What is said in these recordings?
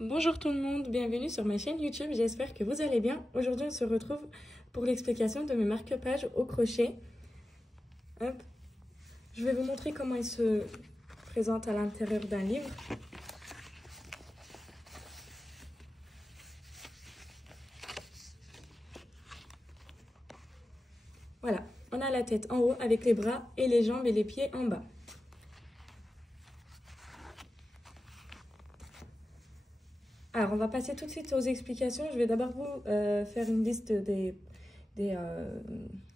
Bonjour tout le monde, bienvenue sur ma chaîne YouTube, j'espère que vous allez bien. Aujourd'hui on se retrouve pour l'explication de mes marque-pages au crochet. Hop. Je vais vous montrer comment ils se présentent à l'intérieur d'un livre. Voilà, on a la tête en haut avec les bras et les jambes et les pieds en bas. Alors, on va passer tout de suite aux explications. Je vais d'abord vous faire une liste des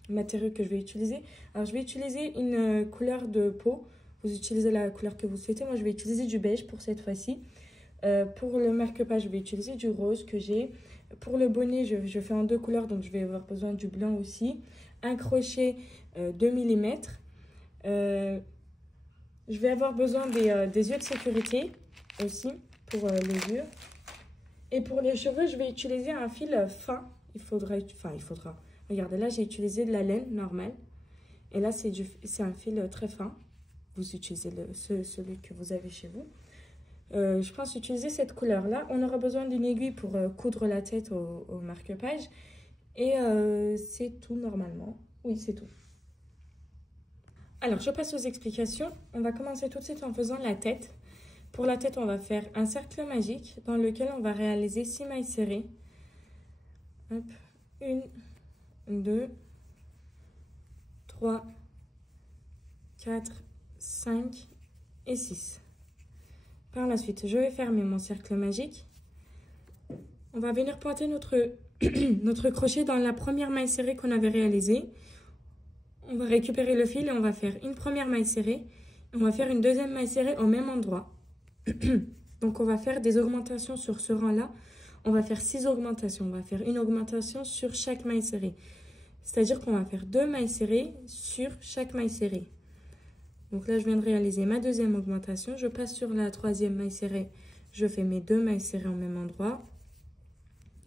matériaux que je vais utiliser. Alors, je vais utiliser une couleur de peau. Vous utilisez la couleur que vous souhaitez. Moi, je vais utiliser du beige pour cette fois-ci. Pour le marque-page, je vais utiliser du rose que j'ai. Pour le bonnet, je fais en deux couleurs, donc je vais avoir besoin du blanc aussi. Un crochet 2 mm. Je vais avoir besoin des yeux de sécurité aussi pour lesure. Et pour les cheveux, je vais utiliser un fil fin. Il faudra. Regardez, là, j'ai utilisé de la laine normale. Et là, c'est un fil très fin. Vous utilisez celui que vous avez chez vous. Je pense utiliser cette couleur-là. On aura besoin d'une aiguille pour coudre la tête au marque-page. Et c'est tout normalement. Oui, c'est tout. Alors, je passe aux explications. On va commencer tout de suite en faisant la tête. Pour la tête, on va faire un cercle magique dans lequel on va réaliser 6 mailles serrées. Hop. 1, 2, 3, 4, 5 et 6. Par la suite, je vais fermer mon cercle magique. On va venir pointer notre crochet dans la première maille serrée qu'on avait réalisée. On va récupérer le fil et on va faire une première maille serrée. Et on va faire une deuxième maille serrée au même endroit. Donc, on va faire des augmentations sur ce rang-là. On va faire 6 augmentations. On va faire une augmentation sur chaque maille serrée. C'est-à-dire qu'on va faire 2 mailles serrées sur chaque maille serrée. Donc là, je viens de réaliser ma deuxième augmentation. Je passe sur la troisième maille serrée. Je fais mes 2 mailles serrées au même endroit.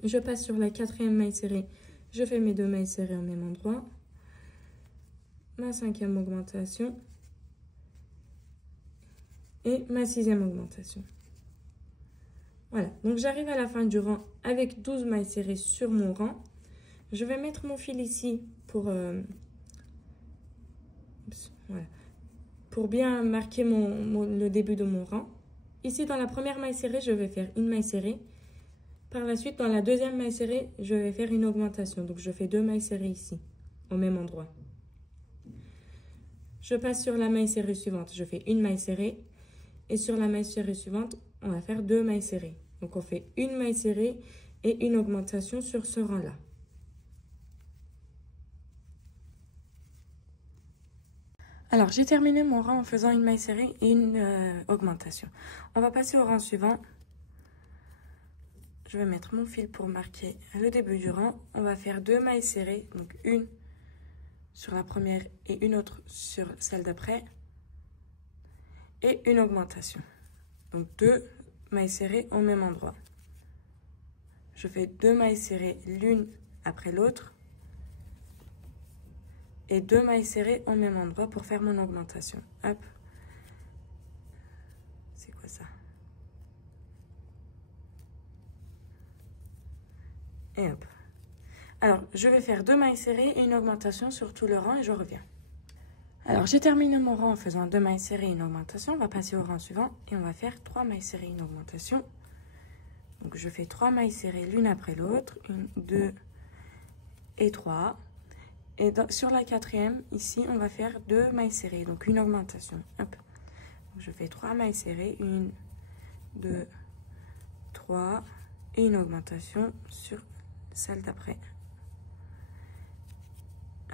Je passe sur la quatrième maille serrée. Je fais mes 2 mailles serrées au même endroit. Ma cinquième augmentation. Et ma 6e augmentation. Voilà, donc j'arrive à la fin du rang avec 12 mailles serrées sur mon rang. Je vais mettre mon fil ici pour bien marquer le début de mon rang. Ici, dans la première maille serrée, je vais faire une maille serrée. Par la suite, dans la deuxième maille serrée, je vais faire une augmentation. Donc, je fais 2 mailles serrées ici, au même endroit. Je passe sur la maille serrée suivante. Je fais une maille serrée. Et sur la maille serrée suivante, on va faire 2 mailles serrées. Donc, on fait une maille serrée et une augmentation sur ce rang-là. Alors, j'ai terminé mon rang en faisant une maille serrée et une augmentation. On va passer au rang suivant. Je vais mettre mon fil pour marquer le début du rang. On va faire 2 mailles serrées, donc une sur la première et une autre sur celle d'après. Et une augmentation. Donc 2 mailles serrées au même endroit. Je fais 2 mailles serrées l'une après l'autre. Et 2 mailles serrées au même endroit pour faire mon augmentation. Hop. C'est quoi ça? Et hop. Alors, je vais faire 2 mailles serrées et une augmentation sur tout le rang et je reviens. Alors, j'ai terminé mon rang en faisant 2 mailles serrées et une augmentation. On va passer au rang suivant et on va faire 3 mailles serrées et une augmentation. Donc, je fais 3 mailles serrées l'une après l'autre. 1, 2 et 3. Et sur la quatrième, ici, on va faire 2 mailles serrées, donc une augmentation. Hop. Donc, je fais 3 mailles serrées, 1, 2, 3 et une augmentation sur celle d'après.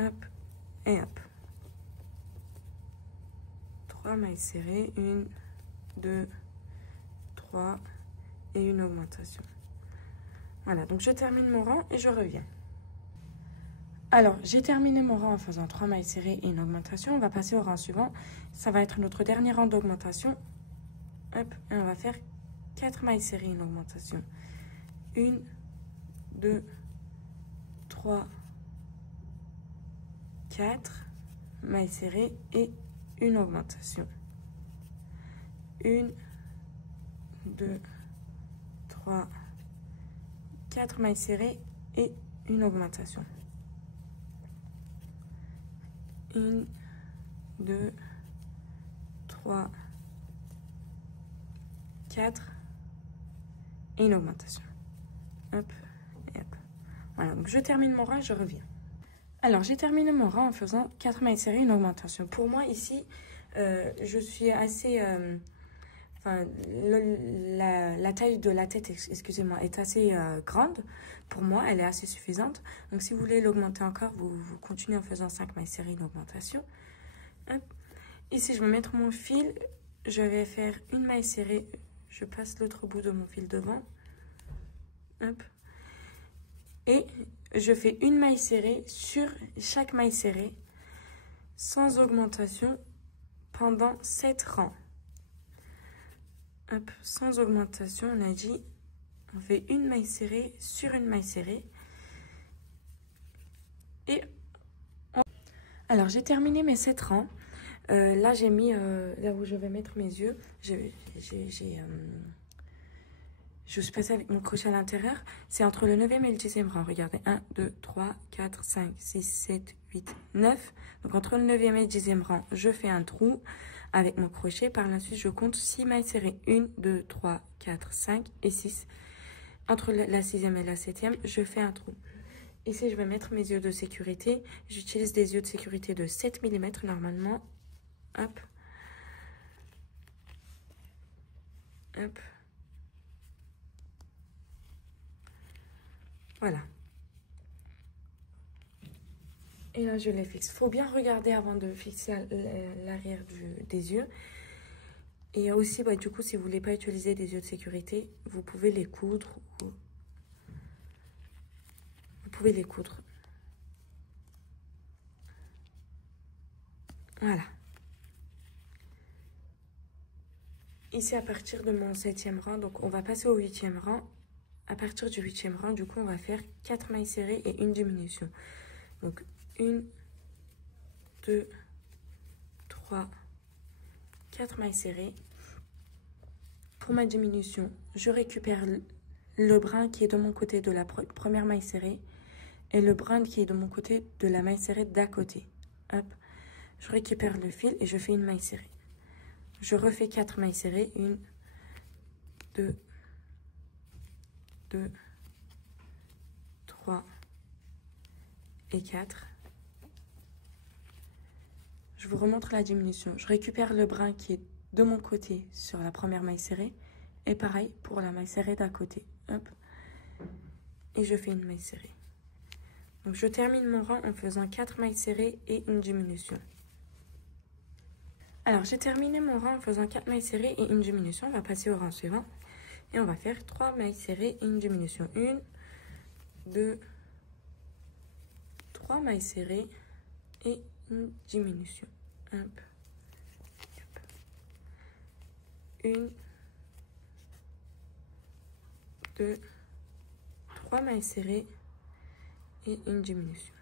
Hop et hop. 3 mailles serrées, 1, 2, 3 et une augmentation. Voilà, donc je termine mon rang et je reviens. Alors, j'ai terminé mon rang en faisant 3 mailles serrées et une augmentation. On va passer au rang suivant. Ça va être notre dernier rang d'augmentation. Hop, et on va faire 4 mailles serrées et une augmentation. 1, 2, 3, 4 mailles serrées et une augmentation. 1, 2, 3, 4 mailles serrées et une augmentation. 1, 2, 3, 4 et une augmentation. Hop et hop. Voilà, donc je termine mon rang et je reviens. Alors, j'ai terminé mon rang en faisant 4 mailles serrées et une augmentation. Pour moi, ici, je suis assez... Enfin, la taille de la tête, excusez-moi, est assez grande. Pour moi, elle est assez suffisante. Donc, si vous voulez l'augmenter encore, vous continuez en faisant 5 mailles serrées, une augmentation. Hop. Ici, je vais mettre mon fil. Je vais faire une maille serrée. Je passe l'autre bout de mon fil devant. Hop. Et je fais une maille serrée sur chaque maille serrée, sans augmentation, pendant 7 rangs. Hop, sans augmentation, on a dit, on fait une maille serrée sur une maille serrée. Et alors, j'ai terminé mes 7 rangs. Là, j'ai mis, là où je vais mettre mes yeux, je suis passée avec mon crochet à l'intérieur. C'est entre le 9e et le 10e rang. Regardez, 1, 2, 3, 4, 5, 6, 7, 8, 9. Donc, entre le 9e et le 10e rang, je fais un trou avec mon crochet. Par la suite, je compte 6 mailles serrées. 1, 2, 3, 4, 5 et 6. Entre la 6e et la 7e, je fais un trou. Ici, je vais mettre mes yeux de sécurité. J'utilise des yeux de sécurité de 7 mm normalement. Hop. Hop. Voilà. Et là, je les fixe. Il faut bien regarder avant de fixer l'arrière des yeux. Et aussi, du coup, si vous ne voulez pas utiliser des yeux de sécurité, vous pouvez les coudre. Vous pouvez les coudre. Voilà. Ici, à partir de mon 7e rang, donc on va passer au 8e rang. À partir du 8e rang, du coup, on va faire 4 mailles serrées et une diminution. Donc, 1, 2, 3, 4 mailles serrées. Pour ma diminution, je récupère le brin qui est de mon côté de la première maille serrée et le brin qui est de mon côté de la maille serrée d'à côté. Hop. Je récupère le fil et je fais une maille serrée. Je refais 4 mailles serrées. 1, 2, 2, 3 et 4. Je vous remontre la diminution. Je récupère le brin qui est de mon côté sur la première maille serrée. Et pareil pour la maille serrée d'à côté. Hop. Et je fais une maille serrée. Donc je termine mon rang en faisant 4 mailles serrées et une diminution. Alors j'ai terminé mon rang en faisant 4 mailles serrées et une diminution. On va passer au rang suivant. Et on va faire 3 mailles serrées et une diminution. 1, 2, 3 mailles serrées et une diminution. Hop. 1, 2, 3 mailles serrées et une diminution.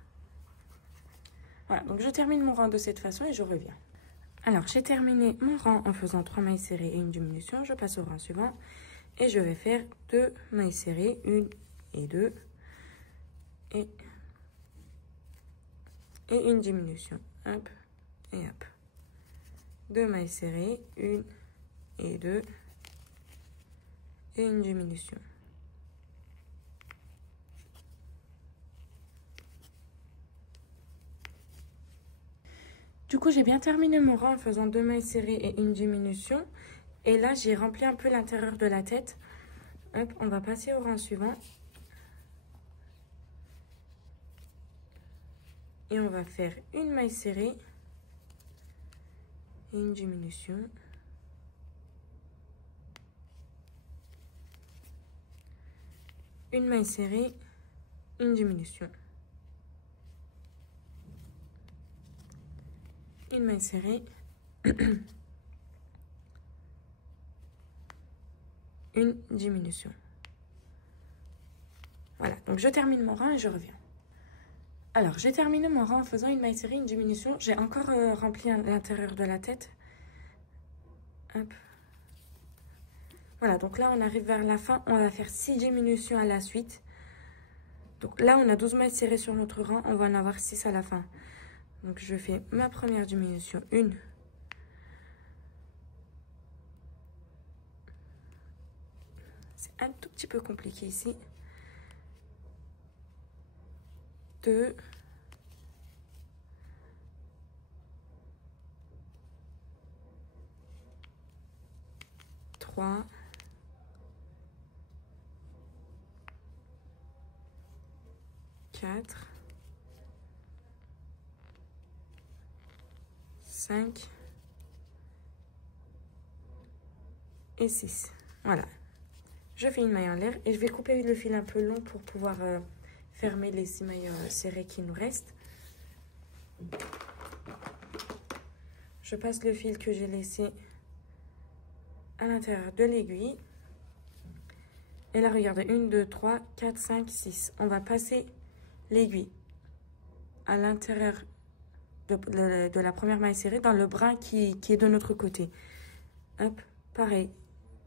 Voilà, donc je termine mon rang de cette façon et je reviens. Alors, j'ai terminé mon rang en faisant 3 mailles serrées et une diminution. Je passe au rang suivant et je vais faire 2 mailles serrées, 1 et 2 et une diminution. Hop et hop. 2 mailles serrées, 1 et 2 et une diminution. Du coup, j'ai bien terminé mon rang en faisant 2 mailles serrées et une diminution. Et là, j'ai rempli un peu l'intérieur de la tête. Hop, on va passer au rang suivant. Et on va faire une maille serrée et une diminution. Une maille serrée, une diminution. Une maille serrée. Une diminution. Voilà, donc je termine mon rang et je reviens. Alors, j'ai terminé mon rang en faisant une maille serrée, une diminution. J'ai encore rempli l'intérieur de la tête. Hop. Voilà, donc là, on arrive vers la fin. On va faire 6 diminutions à la suite. Donc là, on a 12 mailles serrées sur notre rang. On va en avoir 6 à la fin. Donc, je fais ma première diminution. 1. C'est un tout petit peu compliqué ici. 2. 3. 4. 5. Et 6. Voilà. Je fais une maille en l'air et je vais couper le fil un peu long pour pouvoir fermer les 6 mailles serrées qui nous restent. Je passe le fil que j'ai laissé à l'intérieur de l'aiguille. Et là, regardez, 1, 2, 3, 4, 5, 6. On va passer l'aiguille à l'intérieur de la première maille serrée dans le brin qui est de notre côté. Hop, pareil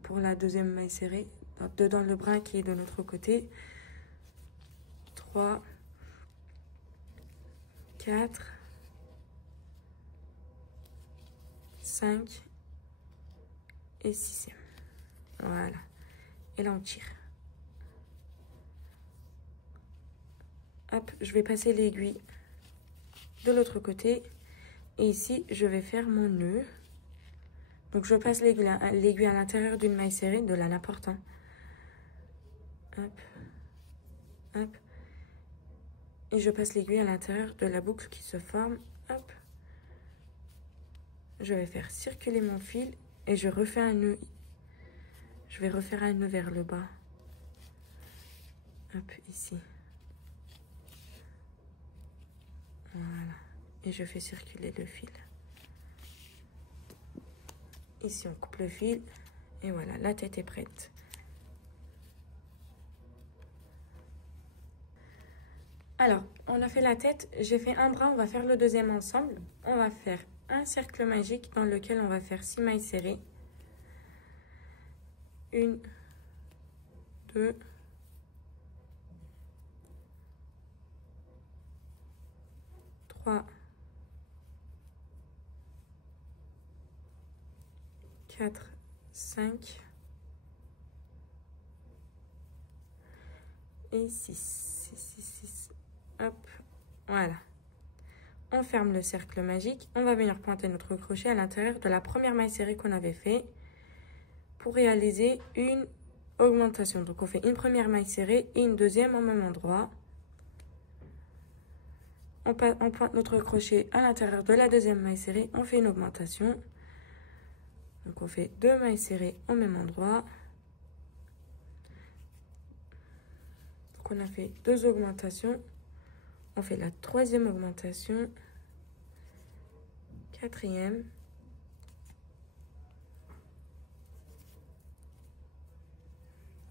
pour la deuxième maille serrée, dedans le brin qui est de notre côté. 3, 4, 5 et 6. Voilà. Et là, on tire. Hop, je vais passer l'aiguille de l'autre côté. Et ici, je vais faire mon nœud. Donc, je passe l'aiguille à l'intérieur d'une maille serrée, de là n'importe. Hein. Hop, hop. Et je passe l'aiguille à l'intérieur de la boucle qui se forme. Hop. Je vais faire circuler mon fil et je refais un nœud. Je vais refaire un nœud vers le bas. Hop, ici. Voilà. Et je fais circuler le fil. Ici, on coupe le fil. Et voilà, la tête est prête. Alors, on a fait la tête. J'ai fait un bras. On va faire le deuxième ensemble. On va faire un cercle magique dans lequel on va faire 6 mailles serrées. 1, 2, 3, 4, 5 et 6. 6. Hop, voilà. On ferme le cercle magique. On va venir pointer notre crochet à l'intérieur de la première maille serrée qu'on avait fait pour réaliser une augmentation. Donc, on fait une première maille serrée et une deuxième au même endroit. On pointe notre crochet à l'intérieur de la deuxième maille serrée. On fait une augmentation. Donc, on fait 2 mailles serrées au même endroit. Donc, on a fait 2 augmentations. On fait la troisième augmentation. Quatrième.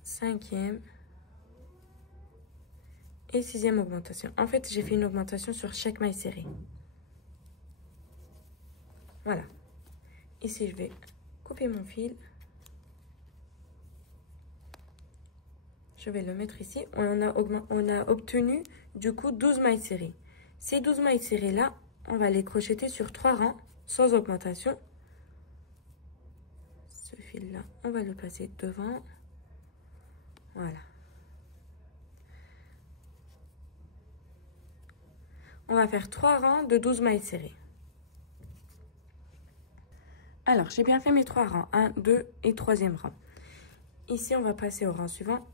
Cinquième. Et 6e augmentation. En fait, j'ai fait une augmentation sur chaque maille serrée. Voilà. Ici, je vais couper mon fil. Je vais le mettre ici. On a obtenu du coup 12 mailles serrées. Ces 12 mailles serrées là, on va les crocheter sur 3 rangs sans augmentation. Ce fil là, on va le passer devant. Voilà. On va faire 3 rangs de 12 mailles serrées. Alors, j'ai bien fait mes 3 rangs. 1, 2 et 3e rang. Ici, on va passer au rang suivant.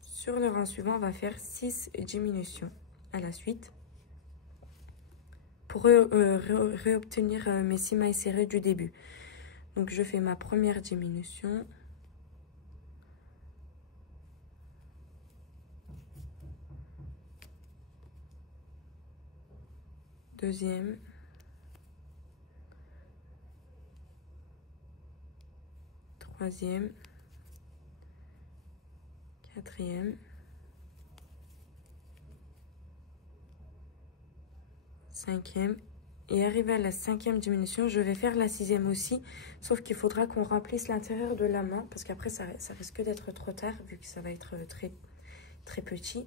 Sur le rang suivant, on va faire 6 diminutions à la suite pour réobtenir mes 6 mailles serrées du début. Donc, je fais ma première diminution. Deuxième. Troisième. Quatrième. Cinquième Et arrivé à la 5e diminution, je vais faire la 6e aussi. Sauf qu'il faudra qu'on remplisse l'intérieur de la main. Parce qu'après, ça risque d'être trop tard, vu que ça va être très, très petit.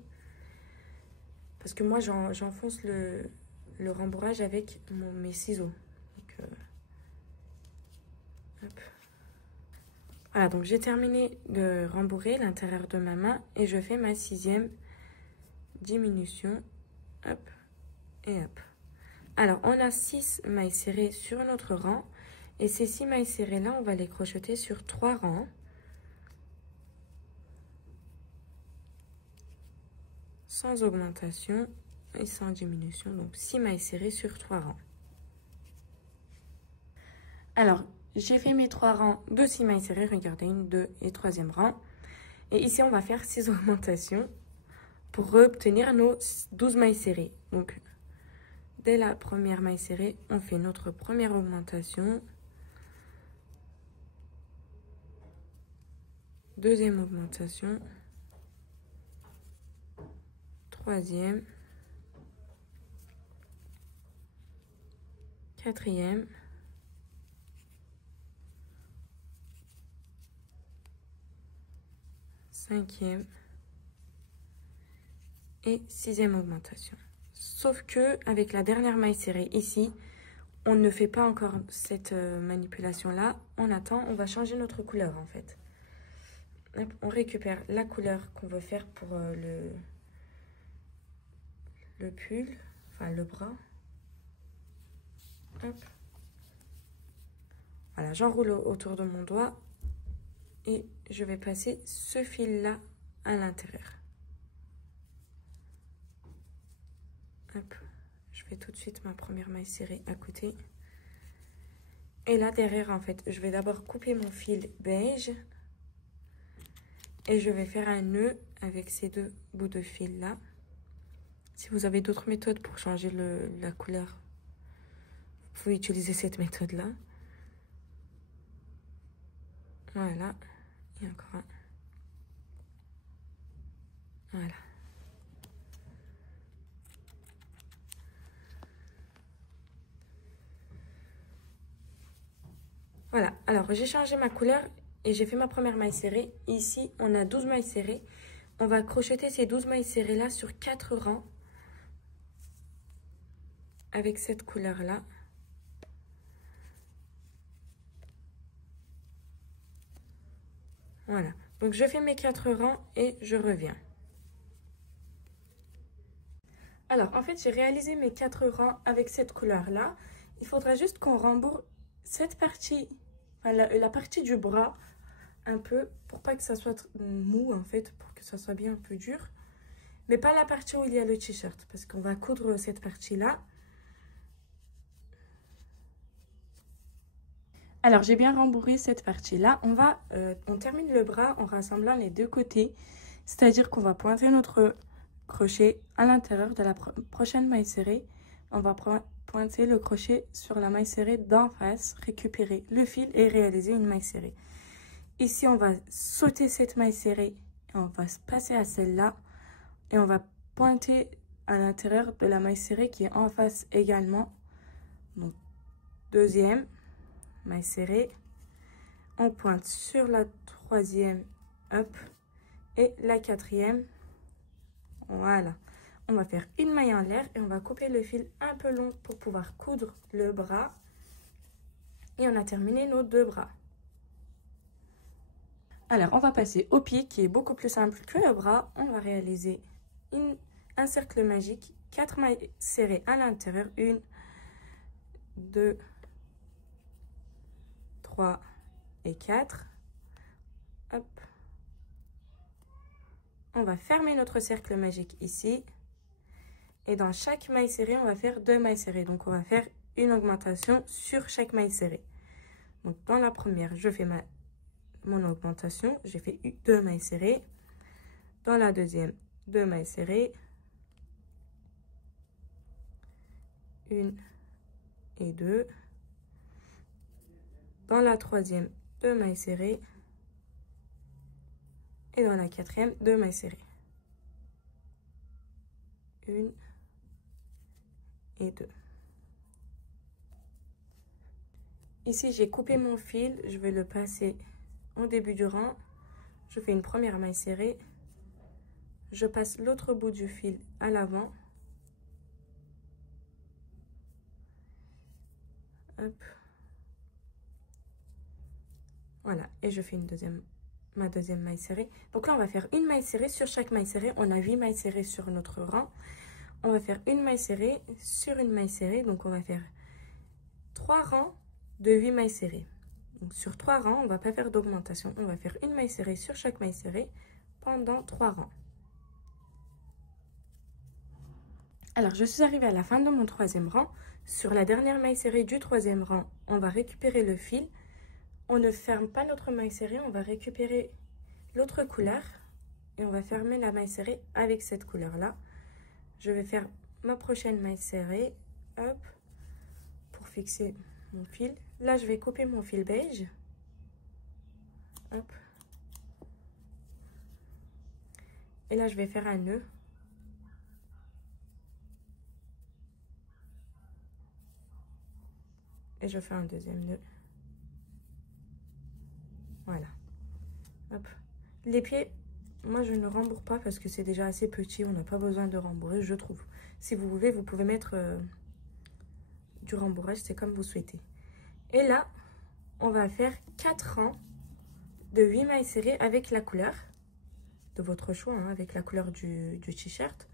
Parce que moi, j'enfonce le rembourrage avec mes ciseaux. Donc, hop. Voilà, donc j'ai terminé de rembourrer l'intérieur de ma main. Et je fais ma 6e diminution. Hop et hop. Alors, on a 6 mailles serrées sur notre rang. Et ces 6 mailles serrées-là, on va les crocheter sur 3 rangs. Sans augmentation et sans diminution. Donc, 6 mailles serrées sur 3 rangs. Alors, j'ai fait mes 3 rangs de 6 mailles serrées. Regardez, 1, 2 et 3e rang. Et ici, on va faire 6 augmentations pour obtenir nos 12 mailles serrées. Donc, dès la première maille serrée, on fait notre première augmentation. Deuxième augmentation. Troisième. Quatrième. Cinquième. Et 6e augmentation. Sauf que avec la dernière maille serrée ici, on ne fait pas encore cette manipulation-là. On attend, on va changer notre couleur en fait. Hop, on récupère la couleur qu'on veut faire pour le pull, enfin le bras. Hop. Voilà, j'enroule autour de mon doigt et je vais passer ce fil-là à l'intérieur. Hop, je fais tout de suite ma première maille serrée à côté. Et là derrière, en fait, je vais d'abord couper mon fil beige. Et je vais faire un nœud avec ces 2 bouts de fil là. Si vous avez d'autres méthodes pour changer la couleur, vous pouvez utiliser cette méthode là. Voilà. Et encore un. Voilà. Voilà. Alors, j'ai changé ma couleur et j'ai fait ma première maille serrée. Ici, on a 12 mailles serrées. On va crocheter ces 12 mailles serrées là sur 4 rangs. Avec cette couleur là. Voilà. Donc, je fais mes 4 rangs et je reviens. Alors, en fait, j'ai réalisé mes 4 rangs avec cette couleur-là. Il faudra juste qu'on rembourre cette partie, enfin, la partie du bras, un peu, pour pas que ça soit mou, en fait, pour que ça soit bien un peu dur. Mais pas la partie où il y a le t-shirt, parce qu'on va coudre cette partie-là. Alors, j'ai bien rembourré cette partie-là. On termine le bras en rassemblant les 2 côtés. C'est-à-dire qu'on va pointer notre crochet à l'intérieur de la prochaine maille serrée. On va pointer le crochet sur la maille serrée d'en face, récupérer le fil et réaliser une maille serrée. Ici, on va sauter cette maille serrée et on va se passer à celle-là. Et on va pointer à l'intérieur de la maille serrée qui est en face également. Donc, deuxième maille serrée. On pointe sur la 3e, hop, et la 4e. Voilà. On va faire une maille en l'air et on va couper le fil un peu long pour pouvoir coudre le bras. Et on a terminé nos 2 bras. Alors, on va passer au pied qui est beaucoup plus simple que le bras. On va réaliser un cercle magique, 4 mailles serrées à l'intérieur. 1, 2, 3 et 4. Hop. On va fermer notre cercle magique ici. Et dans chaque maille serrée, on va faire 2 mailles serrées. Donc, on va faire une augmentation sur chaque maille serrée. Donc, dans la première, je fais mon augmentation. J'ai fait 2 mailles serrées. Dans la deuxième, 2 mailles serrées. 1 et 2. Dans la troisième, 2 mailles serrées. Et dans la quatrième, 2 mailles serrées. 1 et 2. Ici, j'ai coupé mon fil. Je vais le passer au début du rang. Je fais une première maille serrée. Je passe l'autre bout du fil à l'avant. Hop. Voilà, et je fais ma deuxième maille serrée. Donc là, on va faire une maille serrée sur chaque maille serrée. On a 8 mailles serrées sur notre rang. On va faire une maille serrée sur une maille serrée. Donc, on va faire 3 rangs de 8 mailles serrées. Donc, sur 3 rangs, on ne va pas faire d'augmentation. On va faire une maille serrée sur chaque maille serrée pendant 3 rangs. Alors, je suis arrivée à la fin de mon troisième rang. Sur la dernière maille serrée du troisième rang, on va récupérer le fil. On ne ferme pas notre maille serrée, on va récupérer l'autre couleur et on va fermer la maille serrée avec cette couleur-là. Je vais faire ma prochaine maille serrée, hop, pour fixer mon fil. Là, je vais couper mon fil beige, hop. Et là, je vais faire un nœud. Et je fais un deuxième nœud. Voilà. Hop. Les pieds, moi je ne rembourre pas parce que c'est déjà assez petit. On n'a pas besoin de rembourrer, je trouve. Si vous voulez, vous pouvez mettre du rembourrage, c'est comme vous souhaitez. Et là, on va faire 4 rangs de 8 mailles serrées avec la couleur de votre choix, hein, avec la couleur du t-shirt.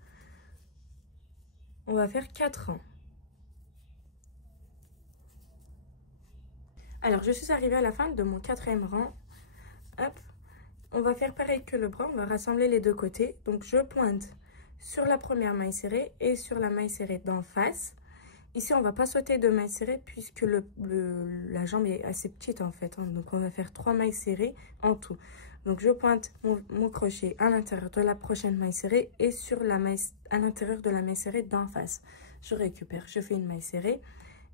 On va faire 4 rangs. Alors, je suis arrivée à la fin de mon 4e rang. Hop, on va faire pareil que le bras, on va rassembler les deux côtés. Donc, je pointe sur la première maille serrée et sur la maille serrée d'en face. Ici, on ne va pas sauter de maille serrée puisque la jambe est assez petite en fait. Hein. Donc, on va faire 3 mailles serrées en tout. Donc, je pointe mon crochet à l'intérieur de la prochaine maille serrée et sur à l'intérieur de la maille serrée d'en face. Je récupère, je fais une maille serrée.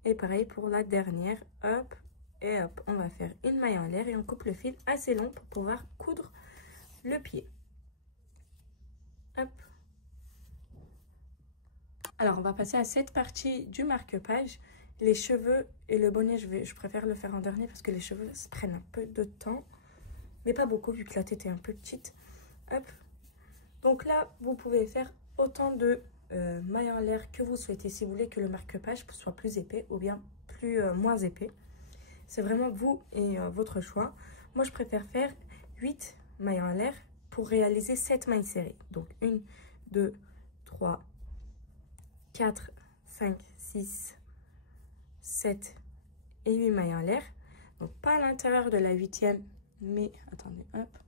Et pareil pour la dernière, hop. Et hop, on va faire une maille en l'air et on coupe le fil assez long pour pouvoir coudre le pied. Hop. Alors, on va passer à cette partie du marque-page. Les cheveux et le bonnet, je préfère le faire en dernier parce que les cheveux se prennent un peu de temps. Mais pas beaucoup vu que la tête est un peu petite. Hop. Donc là, vous pouvez faire autant de mailles en l'air que vous souhaitez. Si vous voulez que le marque-page soit plus épais ou bien moins épais. C'est vraiment vous et votre choix. Moi, je préfère faire 8 mailles en l'air pour réaliser 7 mailles serrées. Donc, 1, 2, 3, 4, 5, 6, 7 et 8 mailles en l'air. Donc, pas à l'intérieur de la 8e, mais... Attendez, hop.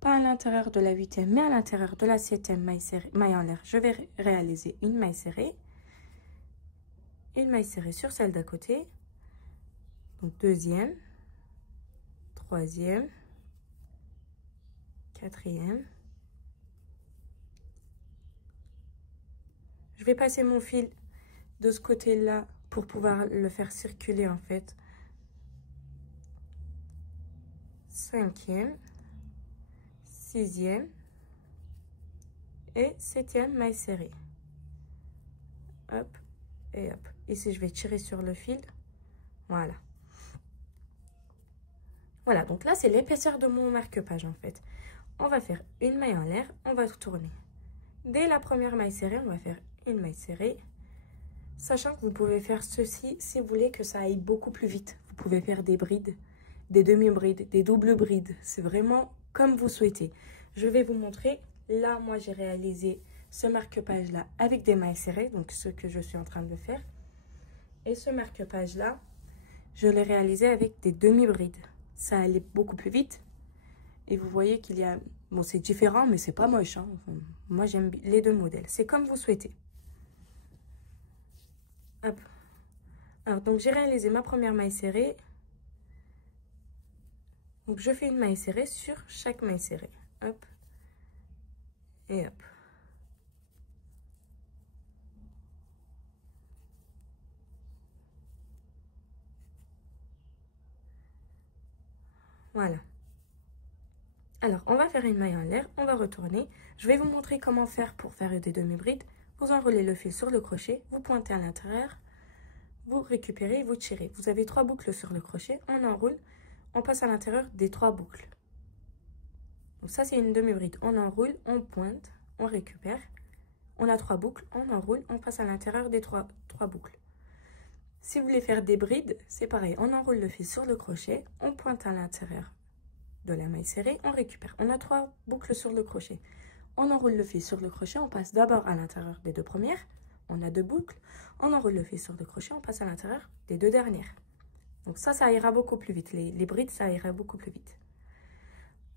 Pas à l'intérieur de la 8e, mais à l'intérieur de la 7e maille en l'air. Je vais réaliser une maille serrée. Une maille serrée sur celle d'à côté. Donc, deuxième, troisième, quatrième. Je vais passer mon fil de ce côté-là pour pouvoir le faire circuler en fait. Cinquième, sixième et septième maille serrée. Hop et hop. Ici, je vais tirer sur le fil. Voilà. Voilà, donc là, c'est l'épaisseur de mon marque-page, en fait. On va faire une maille en l'air, on va tourner. Dès la première maille serrée, on va faire une maille serrée. Sachant que vous pouvez faire ceci si vous voulez que ça aille beaucoup plus vite. Vous pouvez faire des brides, des demi-brides, des doubles brides. C'est vraiment comme vous souhaitez. Je vais vous montrer. Là, moi, j'ai réalisé ce marque-page-là avec des mailles serrées, donc ce que je suis en train de faire. Et ce marque-page-là, je l'ai réalisé avec des demi-brides. Ça allait beaucoup plus vite. Et vous voyez qu'il y a... Bon, c'est différent, mais c'est pas moche. Hein. Enfin, moi, j'aime les deux modèles. C'est comme vous souhaitez. Hop. Alors, donc, j'ai réalisé ma première maille serrée. Donc, je fais une maille serrée sur chaque maille serrée. Hop. Et hop. Voilà. Alors, on va faire une maille en l'air, on va retourner. Je vais vous montrer comment faire pour faire des demi-brides. Vous enroulez le fil sur le crochet, vous pointez à l'intérieur, vous récupérez, vous tirez. Vous avez 3 boucles sur le crochet, on enroule, on passe à l'intérieur des 3 boucles. Donc ça, c'est une demi-bride. On enroule, on pointe, on récupère. On a 3 boucles, on enroule, on passe à l'intérieur des 3 boucles. Si vous voulez faire des brides, c'est pareil. On enroule le fil sur le crochet, on pointe à l'intérieur de la maille serrée, on récupère. On a 3 boucles sur le crochet. On enroule le fil sur le crochet, on passe d'abord à l'intérieur des 2 premières. On a 2 boucles. On enroule le fil sur le crochet, on passe à l'intérieur des 2 dernières. Donc ça ira beaucoup plus vite. Les brides, ça ira beaucoup plus vite.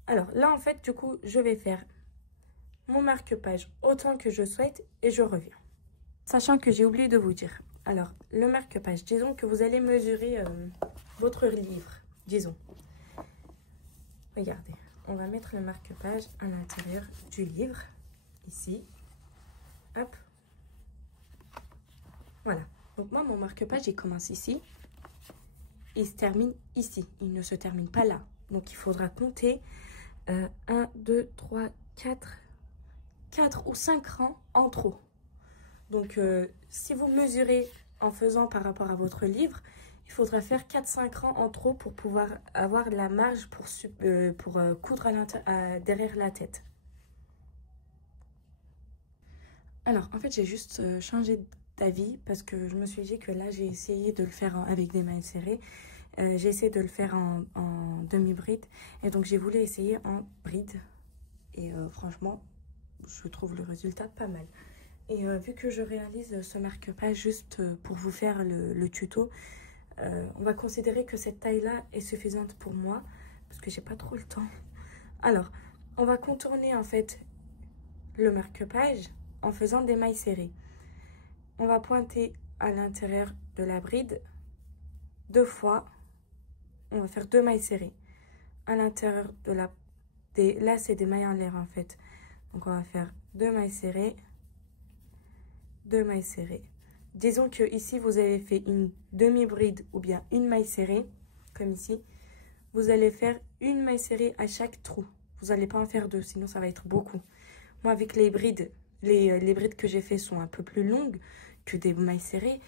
Alors là, en fait, du coup, je vais faire mon marque-page autant que je souhaite et je reviens. Sachant que j'ai oublié de vous dire. Alors, le marque-page, disons que vous allez mesurer votre livre, disons. Regardez, on va mettre le marque-page à l'intérieur du livre, ici. Hop. Voilà. Donc moi, mon marque-page, il commence ici. Il se termine ici. Il ne se termine pas là. Donc, il faudra compter 1, 2, 3, 4 ou 5 rangs en trop. Donc, si vous mesurez en faisant par rapport à votre livre, il faudra faire 4-5 rangs en trop pour pouvoir avoir de la marge pour coudre derrière la tête. Alors, en fait, j'ai juste changé d'avis parce que je me suis dit que là, j'ai essayé de le faire avec des mailles serrées. J'ai essayé de le faire en demi-bride et donc j'ai voulu essayer en bride. Et franchement, je trouve le résultat pas mal. Et vu que je réalise ce marque-page juste pour vous faire le tuto, on va considérer que cette taille-là est suffisante pour moi parce que j'ai pas trop le temps. Alors, on va contourner en fait le marque-page en faisant des mailles serrées. On va pointer à l'intérieur de la bride 2 fois. On va faire 2 mailles serrées. À l'intérieur de là, c'est des mailles en l'air en fait. Donc, on va faire 2 mailles serrées. 2 mailles serrées. Disons que ici vous avez fait une demi-bride ou bien une maille serrée, comme ici. Vous allez faire une maille serrée à chaque trou. Vous n'allez pas en faire 2, sinon ça va être beaucoup. Moi, avec les brides, les brides que j'ai fait sont un peu plus longues que des mailles serrées.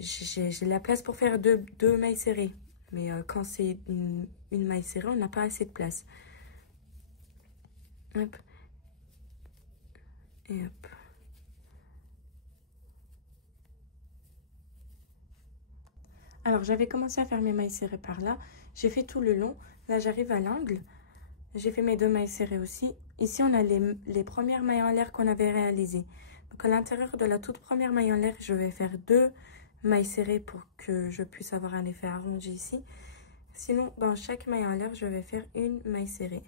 J'ai la place pour faire deux mailles serrées. Mais quand c'est une maille serrée, on n'a pas assez de place. Hop. Et hop. Alors, j'avais commencé à faire mes mailles serrées par là. J'ai fait tout le long. Là, j'arrive à l'angle. J'ai fait mes 2 mailles serrées aussi. Ici, on a les premières mailles en l'air qu'on avait réalisées. Donc, à l'intérieur de la toute première maille en l'air, je vais faire 2 mailles serrées pour que je puisse avoir un effet arrondi ici. Sinon, dans chaque maille en l'air, je vais faire une maille serrée.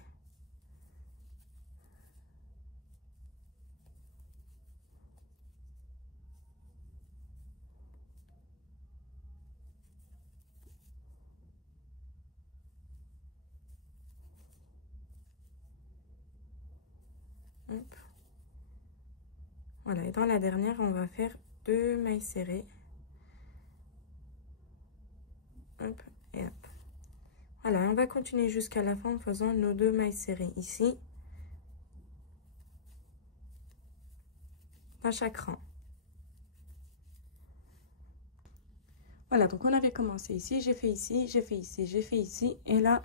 Hop. Voilà, et dans la dernière, on va faire 2 mailles serrées. Hop, et hop. Voilà, on va continuer jusqu'à la fin en faisant nos 2 mailles serrées ici. Dans chaque rang. Voilà, donc on avait commencé ici, j'ai fait ici, j'ai fait ici, j'ai fait ici. Et là,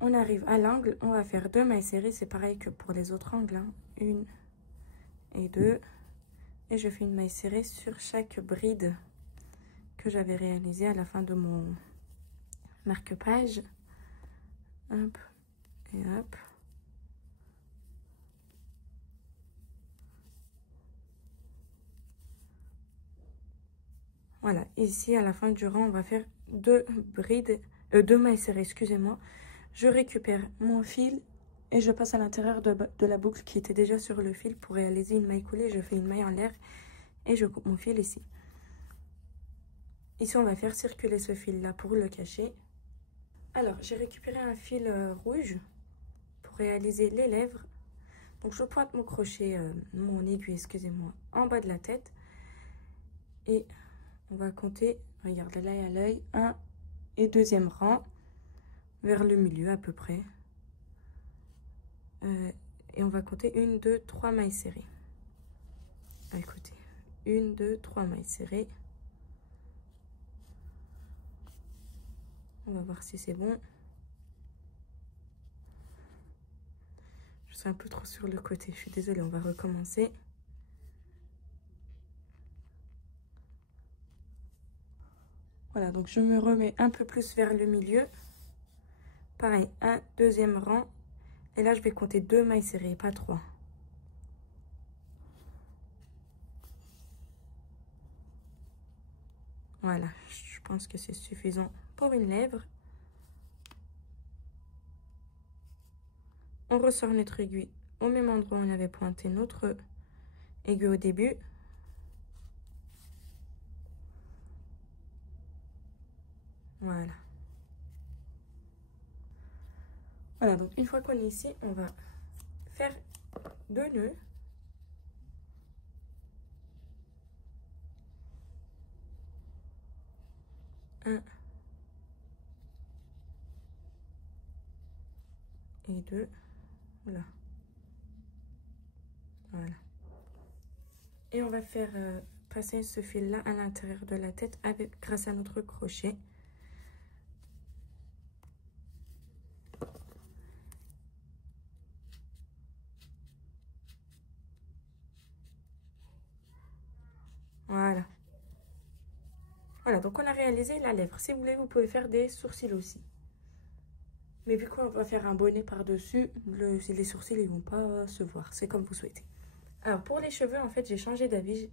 on arrive à l'angle, on va faire 2 mailles serrées. C'est pareil que pour les autres angles. Hein. 1 et 2. Et je fais une maille serrée sur chaque bride que j'avais réalisée à la fin de mon marque-page. Hop et hop. Voilà, ici à la fin du rang, on va faire 2 mailles serrées, excusez-moi. Je récupère mon fil et je passe à l'intérieur de la boucle qui était déjà sur le fil pour réaliser une maille coulée. Je fais une maille en l'air et je coupe mon fil ici. Ici, on va faire circuler ce fil-là pour le cacher. Alors, j'ai récupéré un fil rouge pour réaliser les lèvres. Donc, je pointe mon crochet, mon aiguille, excusez-moi, en bas de la tête. Et on va compter, regarde, l'œil à l'œil, 1 et 2e rang, vers le milieu à peu près. Et on va compter 1, 2, 3 mailles serrées. À côté. 1, 2, 3 mailles serrées. On va voir si c'est bon. Je suis un peu trop sur le côté, je suis désolée, on va recommencer. Voilà, donc je me remets un peu plus vers le milieu. Pareil, un deuxième rang. Et là, je vais compter 2 mailles serrées, pas 3. Voilà, je pense que c'est suffisant pour une lèvre. On ressort notre aiguille au même endroit où on avait pointé notre aiguille au début. Voilà. Voilà, donc une fois qu'on est ici, on va faire 2 nœuds. Un et 2. Là. Voilà. Et on va faire passer ce fil-là à l'intérieur de la tête grâce à notre crochet. Voilà. Voilà, donc on a réalisé la lèvre. Si vous voulez, vous pouvez faire des sourcils aussi. Mais vu qu'on va faire un bonnet par-dessus, les sourcils, ils vont pas se voir. C'est comme vous souhaitez. Alors, pour les cheveux, en fait, j'ai changé d'avis.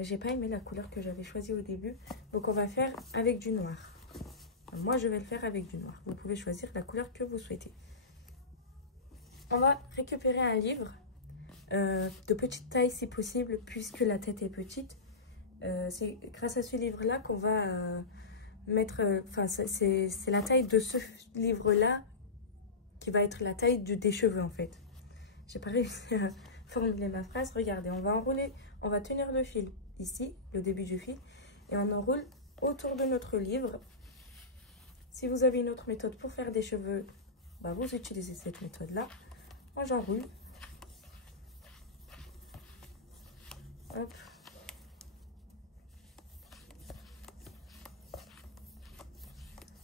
J'ai pas aimé la couleur que j'avais choisie au début. Donc, on va faire avec du noir. Moi, je vais le faire avec du noir. Vous pouvez choisir la couleur que vous souhaitez. On va récupérer un livre de petite taille si possible, puisque la tête est petite. C'est grâce à ce livre-là qu'on va mettre... c'est la taille de ce livre-là qui va être la taille des cheveux, en fait. J'ai pas réussi à formuler ma phrase. Regardez, on va enrouler, on va tenir le fil ici, le début du fil, et on enroule autour de notre livre. Si vous avez une autre méthode pour faire des cheveux, bah vous utilisez cette méthode-là. Moi, j'enroule. Hop.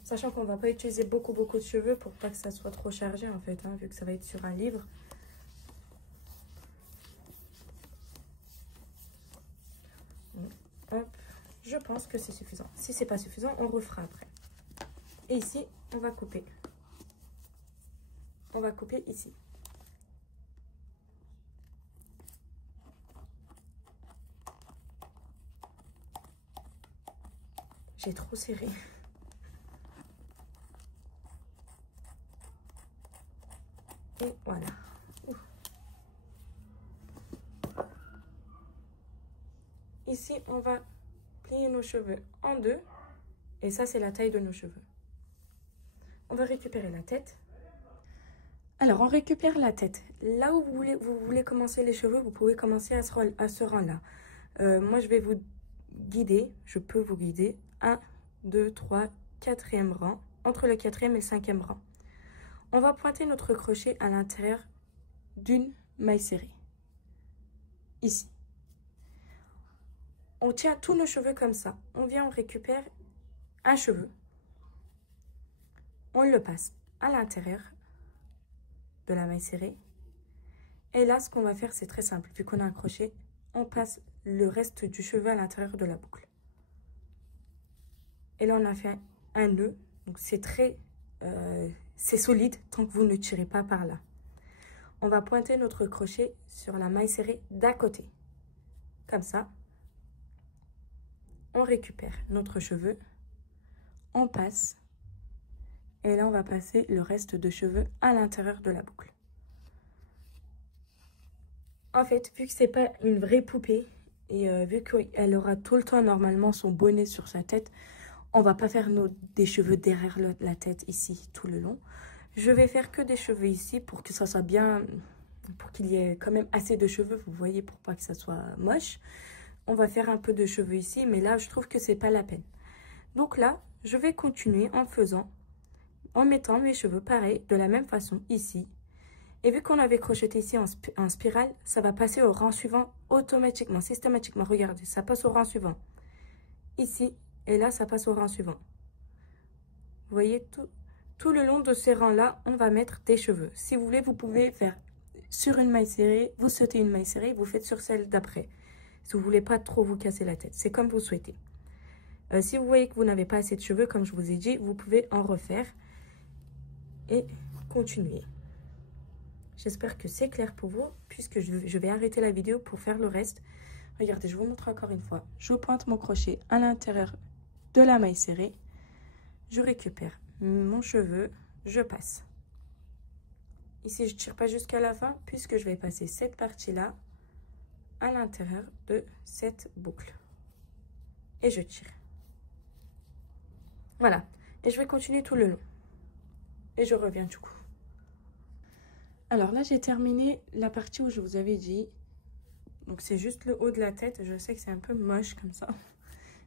Sachant qu'on va pas utiliser beaucoup de cheveux pour pas que ça soit trop chargé, en fait, hein, vu que ça va être sur un livre. Hop, je pense que c'est suffisant. Si c'est pas suffisant, on refera après. Et ici, on va couper. On va couper ici. J'ai trop serré. Et voilà. Ouh. Ici, on va plier nos cheveux en deux. Et ça, c'est la taille de nos cheveux. On va récupérer la tête. Alors, on récupère la tête. Là où vous voulez commencer les cheveux, vous pouvez commencer à ce rang-là. Moi, je vais vous guider. Je peux vous guider. 1, 2, 3, 4e rang. Entre le 4e et le 5e rang. On va pointer notre crochet à l'intérieur d'une maille serrée. Ici. On tient tous nos cheveux comme ça. On vient, on récupère un cheveu. On le passe à l'intérieur de la maille serrée. Et là, ce qu'on va faire, c'est très simple. Vu qu'on a un crochet, on passe le reste du cheveu à l'intérieur de la boucle. Et là, on a fait un nœud. Donc, c'est très... c'est solide tant que vous ne tirez pas par là. On va pointer notre crochet sur la maille serrée d'à côté. Comme ça. On récupère notre cheveu. On passe. Et là, on va passer le reste de cheveux à l'intérieur de la boucle. En fait, vu que c'est pas une vraie poupée, et vu qu'elle aura tout le temps normalement son bonnet sur sa tête, on va pas faire des cheveux derrière la tête ici tout le long. Je vais faire que des cheveux ici pour que ça soit bien, pour qu'il y ait quand même assez de cheveux, vous voyez, pour pas que ça soit moche. On va faire un peu de cheveux ici, mais là, je trouve que c'est pas la peine. Donc là, je vais continuer en mettant mes cheveux pareil, de la même façon ici. Et vu qu'on avait crocheté ici en spirale, ça va passer au rang suivant automatiquement, systématiquement. Regardez, ça passe au rang suivant. Ici, et là, ça passe au rang suivant. Vous voyez, tout le long de ces rangs-là, on va mettre des cheveux. Si vous voulez, vous pouvez faire sur une maille serrée, vous sautez une maille serrée, vous faites sur celle d'après. Si vous ne voulez pas trop vous casser la tête, c'est comme vous souhaitez. Si vous voyez que vous n'avez pas assez de cheveux, comme je vous ai dit, vous pouvez en refaire et continuer. J'espère que c'est clair pour vous, puisque je vais arrêter la vidéo pour faire le reste. Regardez, je vous montre encore une fois. Je pointe mon crochet à l'intérieur de la maille serrée. Je récupère mon cheveu, je passe. Ici, je ne tire pas jusqu'à la fin, puisque je vais passer cette partie-là à l'intérieur de cette boucle. Et je tire. Voilà. Et je vais continuer tout le long. Et je reviens du coup. Alors là, j'ai terminé la partie où je vous avais dit. Donc, c'est juste le haut de la tête. Je sais que c'est un peu moche comme ça.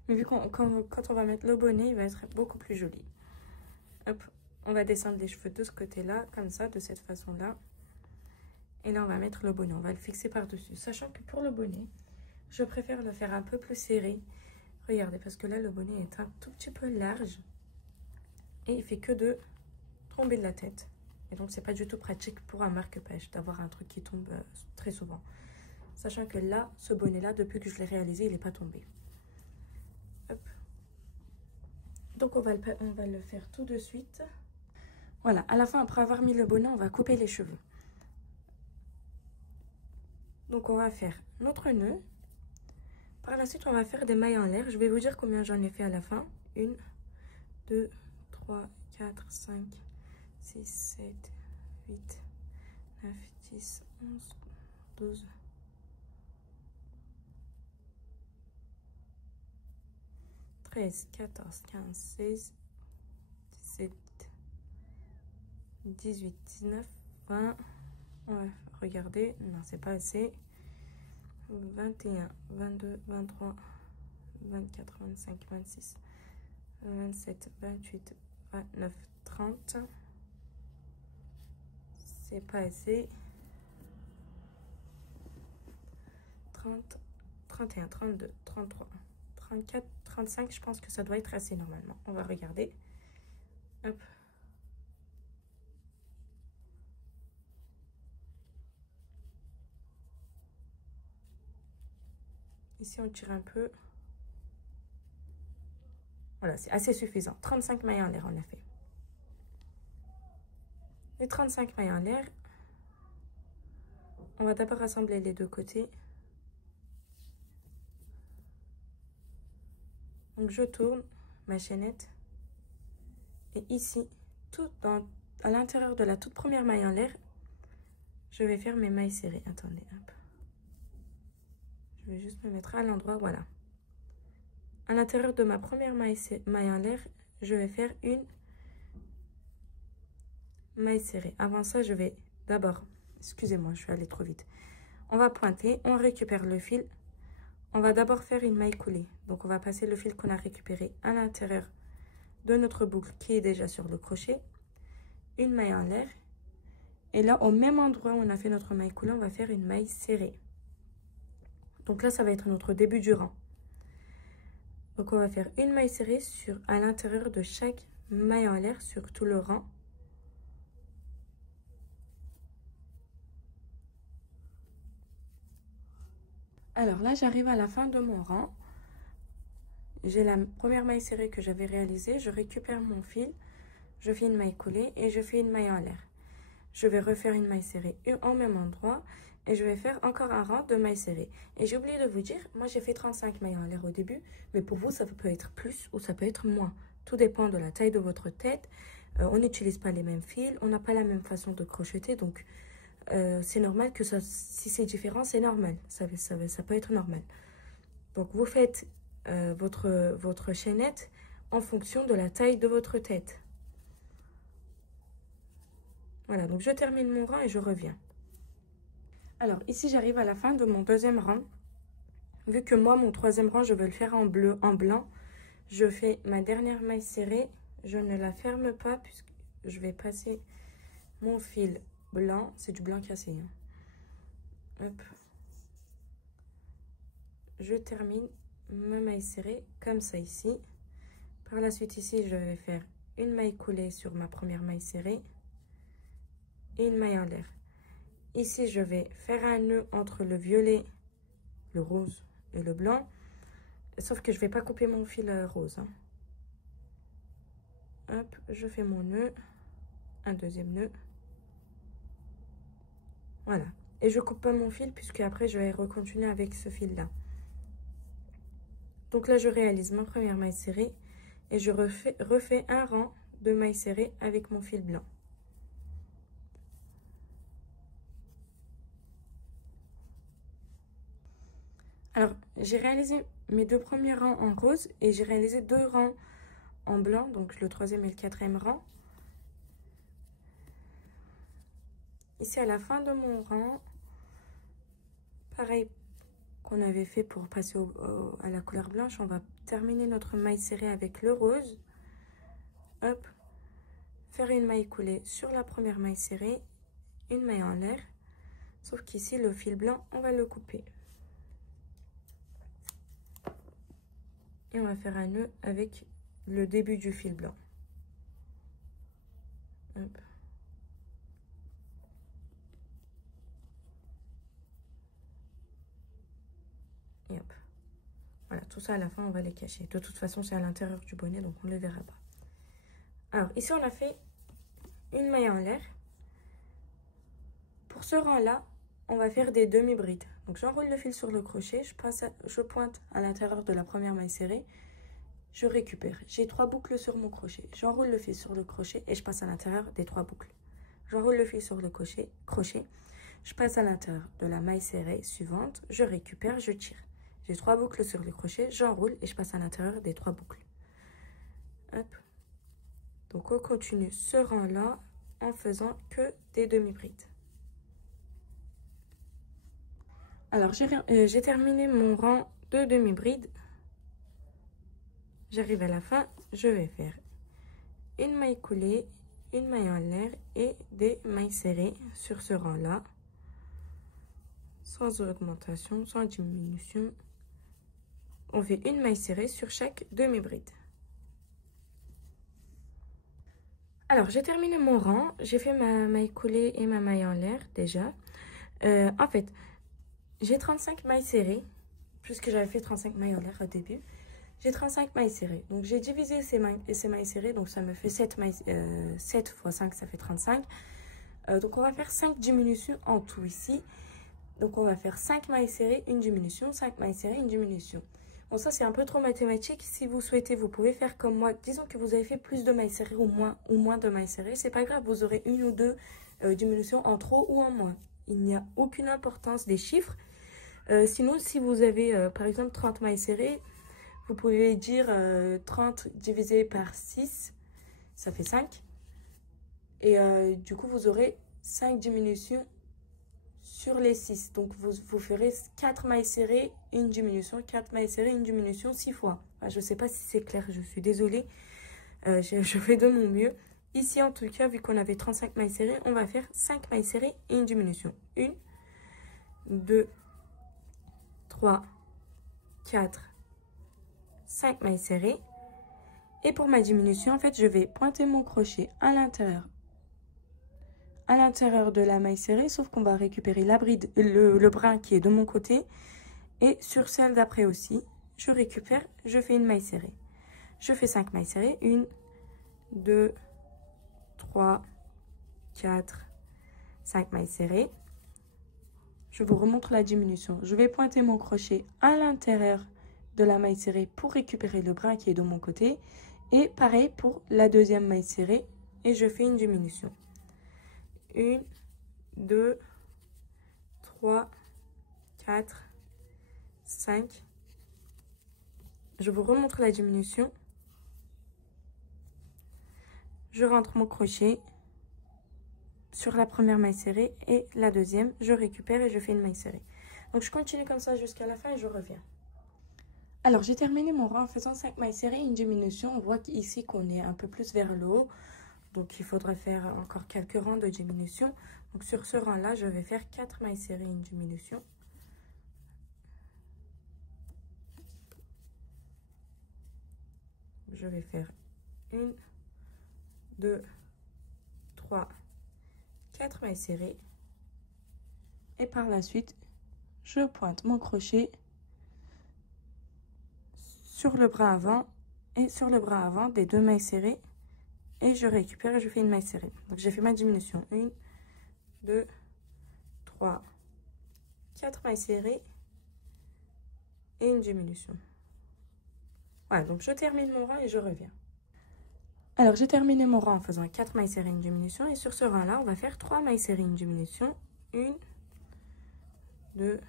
Mais vu quand on va mettre le bonnet, il va être beaucoup plus joli. Hop, on va descendre les cheveux de ce côté-là, comme ça, de cette façon-là. Et là, on va mettre le bonnet. On va le fixer par-dessus. Sachant que pour le bonnet, je préfère le faire un peu plus serré. Regardez, parce que là, le bonnet est un tout petit peu large. Et il fait que de tomber de la tête. Et donc, c'est pas du tout pratique pour un marque-page d'avoir un truc qui tombe très souvent. Sachant que là, ce bonnet-là, depuis que je l'ai réalisé, il n'est pas tombé. Hop. Donc, on va le faire tout de suite. Voilà, à la fin, après avoir mis le bonnet, on va couper les cheveux. Donc, on va faire notre nœud. Par la suite, on va faire des mailles en l'air. Je vais vous dire combien j'en ai fait à la fin. 1, 2, 3, 4, 5, 6, 7, 8, 9, 10, 11, 12, 13, 14, 15, 16, 17, 18, 19, 20. Ouais, regardez, non, c'est pas assez. 21, 22, 23, 24, 25, 26, 27, 28, 29, 30. C'est pas assez. 30, 31, 32, 33, 34, 35. Je pense que ça doit être assez normalement. On va regarder. Hop. Ici, on tire un peu. Voilà, c'est assez suffisant. 35 mailles en l'air, on a fait. Les 35 mailles en l'air, on va d'abord assembler les deux côtés. Donc, je tourne ma chaînette. Et ici, à l'intérieur de la toute première maille en l'air, je vais faire mes mailles serrées. Attendez, hop. Je vais juste me mettre à l'endroit, voilà. À l'intérieur de ma première maille en l'air, je vais faire une maille serrée. Avant ça, je vais d'abord, excusez-moi, je suis allée trop vite. On va pointer, on récupère le fil. On va d'abord faire une maille coulée. Donc, on va passer le fil qu'on a récupéré à l'intérieur de notre boucle qui est déjà sur le crochet. Une maille en l'air. Et là, au même endroit où on a fait notre maille coulée, on va faire une maille serrée. Donc là, ça va être notre début du rang. Donc, on va faire une maille serrée à l'intérieur de chaque maille en l'air sur tout le rang. Alors là, j'arrive à la fin de mon rang. J'ai la première maille serrée que j'avais réalisée. Je récupère mon fil, je fais une maille coulée et je fais une maille en l'air. Je vais refaire une maille serrée au même endroit et je vais faire encore un rang de mailles serrées. Et j'ai oublié de vous dire, moi j'ai fait 35 mailles en l'air au début, mais pour vous ça peut être plus ou ça peut être moins. Tout dépend de la taille de votre tête. On n'utilise pas les mêmes fils, on n'a pas la même façon de crocheter, donc c'est normal que si c'est différent, c'est normal. Ça peut être normal. Donc vous faites votre chaînette en fonction de la taille de votre tête. Voilà, donc je termine mon rang et je reviens. Alors, ici, j'arrive à la fin de mon deuxième rang. Vu que moi, mon troisième rang, je veux le faire en blanc, je fais ma dernière maille serrée. Je ne la ferme pas puisque je vais passer mon fil blanc, c'est du blanc cassé. Hein. Hop. Je termine ma maille serrée comme ça ici. Par la suite ici, je vais faire une maille coulée sur ma première maille serrée et une maille en l'air. Ici, je vais faire un nœud entre le violet, le rose et le blanc, sauf que je vais pas couper mon fil rose. Hein. Hop, je fais mon nœud, un deuxième nœud. Voilà. Et je coupe pas mon fil puisque après je vais recontinuer avec ce fil là. Donc là je réalise ma première maille serrée et je refais un rang de mailles serrées avec mon fil blanc. Alors j'ai réalisé mes deux premiers rangs en rose et j'ai réalisé deux rangs en blanc, donc le troisième et le quatrième rang. Ici à la fin de mon rang, pareil qu'on avait fait pour passer à la couleur blanche, on va terminer notre maille serrée avec le rose. Hop, faire une maille coulée sur la première maille serrée, une maille en l'air, sauf qu'ici le fil blanc, on va le couper. Et on va faire un nœud avec le début du fil blanc. Hop. Et hop. Voilà, tout ça à la fin, on va les cacher. De toute façon, c'est à l'intérieur du bonnet, donc on ne le verra pas. Alors, ici, on a fait une maille en l'air. Pour ce rang-là, on va faire des demi-brides. Donc, j'enroule le fil sur le crochet, je pointe à l'intérieur de la première maille serrée, je récupère. J'ai 3 boucles sur mon crochet. J'enroule le fil sur le crochet et je passe à l'intérieur des 3 boucles. J'enroule le fil sur le crochet, je passe à l'intérieur de la maille serrée suivante, je récupère, je tire. J'ai 3 boucles sur le crochet, j'enroule et je passe à l'intérieur des 3 boucles. Hop. Donc, on continue ce rang-là en faisant que des demi-brides. Alors, j'ai terminé mon rang de demi-brides. J'arrive à la fin, je vais faire une maille coulée, une maille en l'air et des mailles serrées sur ce rang-là. Sans augmentation, sans diminution. On fait une maille serrée sur chaque demi-bride. Alors, j'ai terminé mon rang. J'ai fait ma maille coulée et ma maille en l'air déjà. En fait, j'ai 35 mailles serrées, puisque j'avais fait 35 mailles en l'air au début. J'ai 35 mailles serrées. Donc, j'ai divisé ces mailles serrées. Donc, ça me fait 7 fois 5, ça fait 35. Donc, on va faire 5 diminutions en tout ici. Donc, on va faire 5 mailles serrées, une diminution, 5 mailles serrées, une diminution. Bon, ça, c'est un peu trop mathématique. Si vous souhaitez, vous pouvez faire comme moi. Disons que vous avez fait plus de mailles serrées ou moins de mailles serrées. C'est pas grave, vous aurez une ou deux diminutions en trop ou en moins. Il n'y a aucune importance des chiffres. Sinon, si vous avez, par exemple, 30 mailles serrées, vous pouvez dire 30 divisé par 6, ça fait 5. Et du coup, vous aurez 5 diminutions sur les 6. Donc, vous ferez 4 mailles serrées, une diminution, 4 mailles serrées, une diminution 6 fois. Enfin, je ne sais pas si c'est clair, je suis désolée. Je fais de mon mieux. Ici, en tout cas, vu qu'on avait 35 mailles serrées, on va faire 5 mailles serrées et une diminution. 1, 2, 3, 4, 5 mailles serrées. Et pour ma diminution, en fait, je vais pointer mon crochet à l'intérieur de la maille serrée, sauf qu'on va récupérer la bride, le brin qui est de mon côté. Et sur celle d'après aussi, je récupère, je fais une maille serrée. Je fais 5 mailles serrées. 1, 2, 3, 4, 5 mailles serrées. Je vous remontre la diminution. Je vais pointer mon crochet à l'intérieur de la maille serrée pour récupérer le brin qui est de mon côté. Et pareil pour la deuxième maille serrée. Et je fais une diminution. 1, 2, 3, 4, 5. Je vous remontre la diminution. Je rentre mon crochet sur la première maille serrée et la deuxième, je récupère et je fais une maille serrée. Donc, je continue comme ça jusqu'à la fin et je reviens. Alors, j'ai terminé mon rang en faisant 5 mailles serrées et une diminution. On voit ici qu'on est un peu plus vers le haut. Donc, il faudra faire encore quelques rangs de diminution. Donc, sur ce rang-là, je vais faire 4 mailles serrées, une diminution. Je vais faire 1, 2, 3, 4 mailles serrées. Et par la suite, je pointe mon crochet sur le bras avant et sur le bras avant des 2 mailles serrées. Et je récupère et je fais une maille serrée. Donc, j'ai fait ma diminution. 1, 2, 3, 4 mailles serrées et une diminution. Voilà, donc je termine mon rang et je reviens. Alors, j'ai terminé mon rang en faisant 4 mailles serrées, une diminution. Et sur ce rang-là, on va faire 3 mailles serrées, une diminution. 1, 2,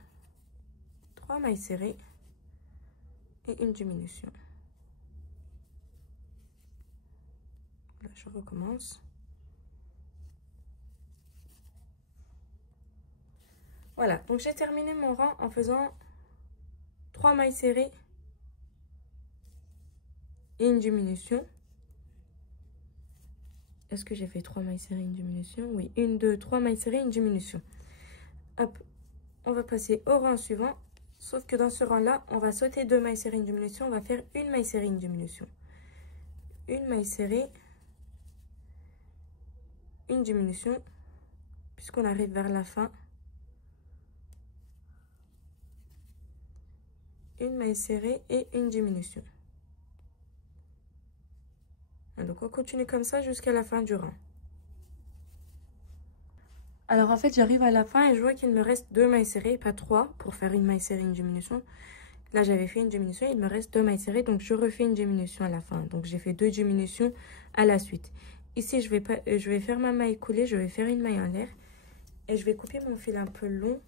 3 mailles serrées et une diminution. Là, je recommence. Voilà, donc j'ai terminé mon rang en faisant 3 mailles serrées et une diminution. Est-ce que j'ai fait 3 mailles serrées, une diminution? Oui, 1, 2, 3 mailles serrées, une diminution. Hop, on va passer au rang suivant. Sauf que dans ce rang-là, on va sauter 2 mailles serrées, une diminution. On va faire une maille serrée, une diminution. Une maille serrée, une diminution, puisqu'on arrive vers la fin. Une maille serrée et une diminution. Donc, on continue comme ça jusqu'à la fin du rang. Alors, en fait, j'arrive à la fin et je vois qu'il me reste 2 mailles serrées, pas 3, pour faire une maille serrée, une diminution. Là, j'avais fait une diminution, il me reste 2 mailles serrées, donc je refais une diminution à la fin. Donc, j'ai fait 2 diminutions à la suite. Ici, je vais faire ma maille coulée, je vais faire une maille en l'air. Et je vais couper mon fil un peu long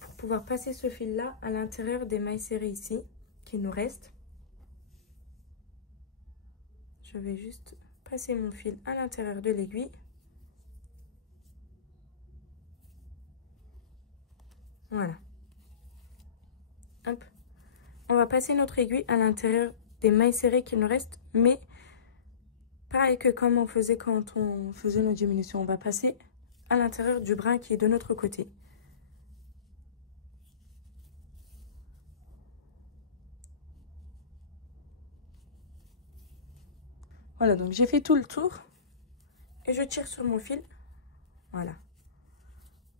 pour pouvoir passer ce fil-là à l'intérieur des mailles serrées ici, qui nous restent. Je vais juste passer mon fil à l'intérieur de l'aiguille. Voilà. Hop. On va passer notre aiguille à l'intérieur des mailles serrées qui nous restent, mais pareil que comme on faisait quand on faisait nos diminutions, on va passer à l'intérieur du brin qui est de notre côté. Voilà, donc j'ai fait tout le tour et je tire sur mon fil. Voilà.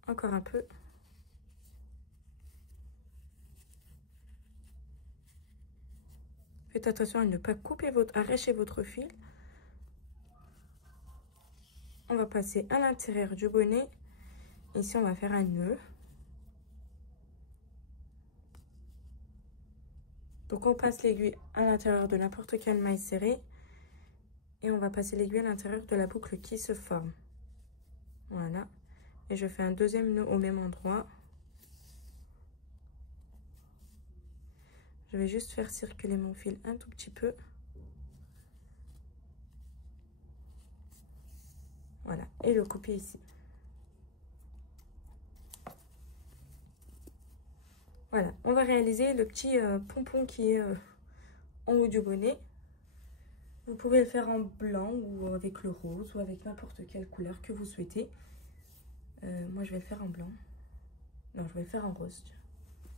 Encore un peu. Faites attention à ne pas arracher votre fil. On va passer à l'intérieur du bonnet. Ici, on va faire un nœud. Donc, on passe l'aiguille à l'intérieur de n'importe quelle maille serrée. Et on va passer l'aiguille à l'intérieur de la boucle qui se forme. Voilà. Et je fais un deuxième nœud au même endroit. Je vais juste faire circuler mon fil un tout petit peu. Voilà. Et le couper ici. Voilà. On va réaliser le petit pompon qui est en haut du bonnet. Vous pouvez le faire en blanc ou avec le rose ou avec n'importe quelle couleur que vous souhaitez. Moi, je vais le faire en blanc. Non, je vais le faire en rose.